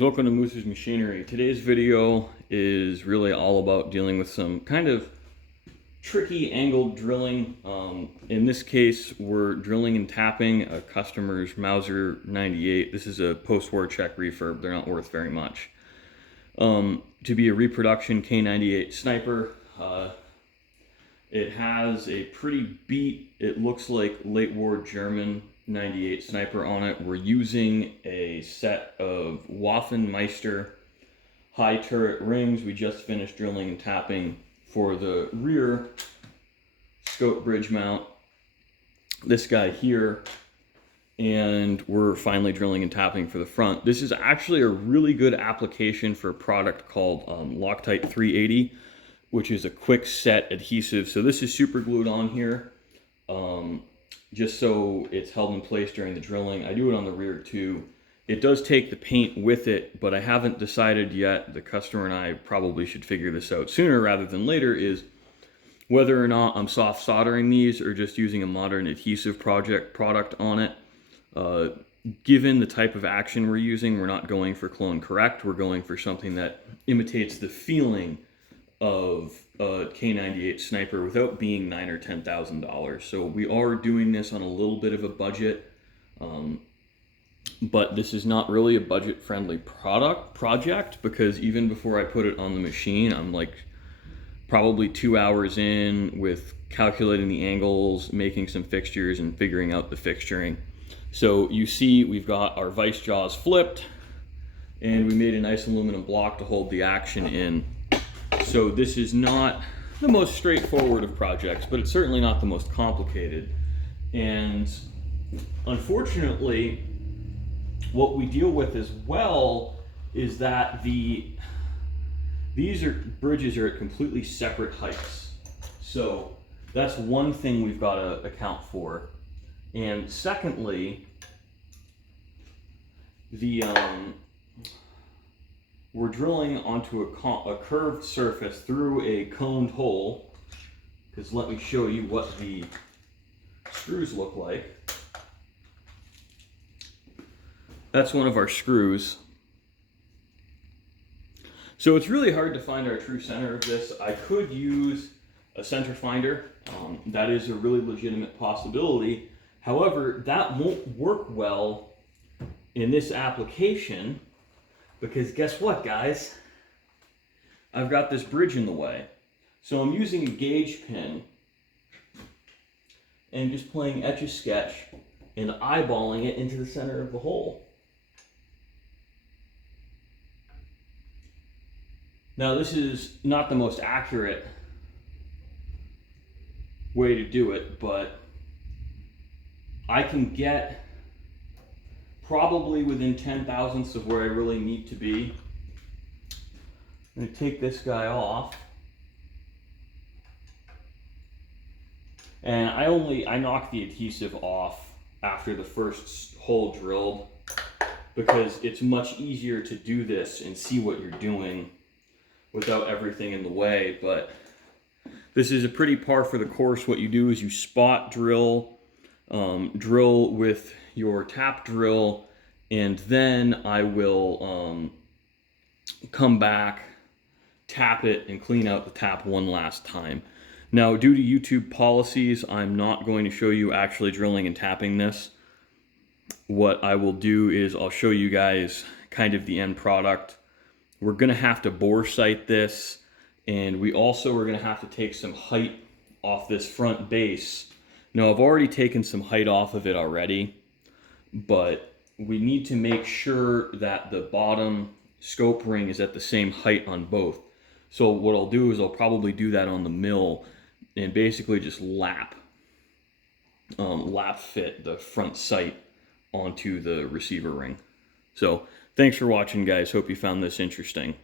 Welcome to Moose's Machinery. Today's video is really all about dealing with some kind of tricky angled drilling. In this case, we're drilling and tapping a customer's Mauser 98. This is a post-war Czech refurb. They're not worth very much. To be a reproduction K98 sniper, it has a pretty beat, it looks like late war German 98 sniper on it. We're using a set of Waffenmeister high turret rings. We just finished drilling and tapping for the rear scope bridge mount, this guy here, and we're finally drilling and tapping for the front. This is actually a really good application for a product called Loctite 380, which is a quick set adhesive. So this is super glued on here, just so it's held in place during the drilling. I do it on the rear too. It does take the paint with it, but I haven't decided yet. The customer and I probably should figure this out sooner rather than later, is whether or not I'm soft soldering these or just using a modern adhesive product on it. Given the type of action we're using, we're not going for clone correct. We're going for something that imitates the feeling of a K98 sniper without being $9,000 or $10,000. So we are doing this on a little bit of a budget, but this is not really a budget-friendly project, because even before I put it on the machine, I'm like probably 2 hours in with calculating the angles, making some fixtures, and figuring out the fixturing. So you see we've got our vice jaws flipped, and we made a nice aluminum block to hold the action in. So this is not the most straightforward of projects, but it's certainly not the most complicated. And unfortunately, what we deal with as well is that these bridges are at completely separate heights. So that's one thing we've got to account for. And secondly, we're drilling onto a curved surface through a coned hole, because let me show you what the screws look like. That's one of our screws. So it's really hard to find our true center of this. I could use a center finder. That is a really legitimate possibility. However, that won't work well in this application, because guess what, guys? I've got this bridge in the way. So I'm using a gauge pin and just playing Etch-a-Sketch and eyeballing it into the center of the hole. Now, this is not the most accurate way to do it, but I can get probably within 10 thousandths of where I really need to be. I'm going to take this guy off. And I knocked the adhesive off after the first hole drilled, because it's much easier to do this and see what you're doing without everything in the way. But this is a pretty par for the course. What you do is you spot drill, drill with your tap drill, and then I will come back, tap it, and clean out the tap one last time. Now, due to YouTube policies, I'm not going to show you actually drilling and tapping this. What I will do is I'll show you guys kind of the end product. We're going to have to bore sight this, and we also are going to have to take some height off this front base. Now, I've already taken some height off of it already, but we need to make sure that the bottom scope ring is at the same height on both. So what I'll do is I'll probably do that on the mill and basically just lap fit the front sight onto the receiver ring. So thanks for watching, guys. Hope you found this interesting.